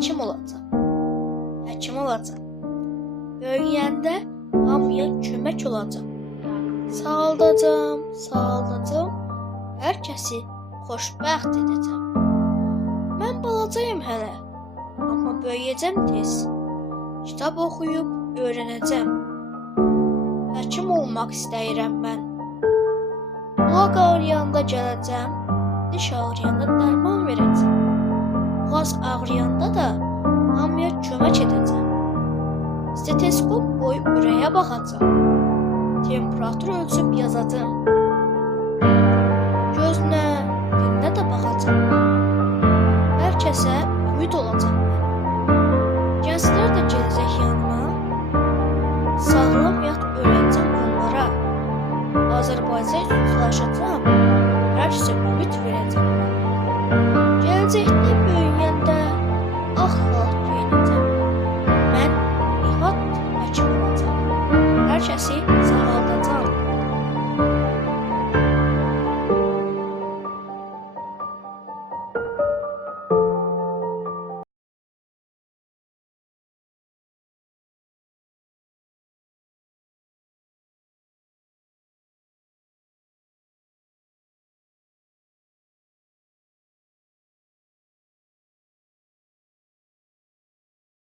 həkim olacam. Həkim olacam. Böyüyəndə hamıya kömək olacam. Sağaldacam, hər kəsi xoşbəxt edəcəm. Mən balacayım hələ, amma böyüyəcəm tez. Kitab oxuyub öyrənəcəm. Həkim olmaq istəyirəm mən. Qulaq ağrıyanda gələcəm, diş ağrıyanda dərman verəcəm. Boğaz ağrıyanda da hamıya kömək edəcəm. Steteskop qoyub ürəyə baxacam. Temperatur ölçüb yazacam. Gözünə, dilinə də baxacam. Hər kəsə ümid olacam mən. Gənclər də gələcək yanıma. Sağlam yat öyrənəcəm onlara. Azərbaycan sözlaşacam. Hər kəsə ümid verəcəm mən. Gələcəkdə böyüyəndə, ah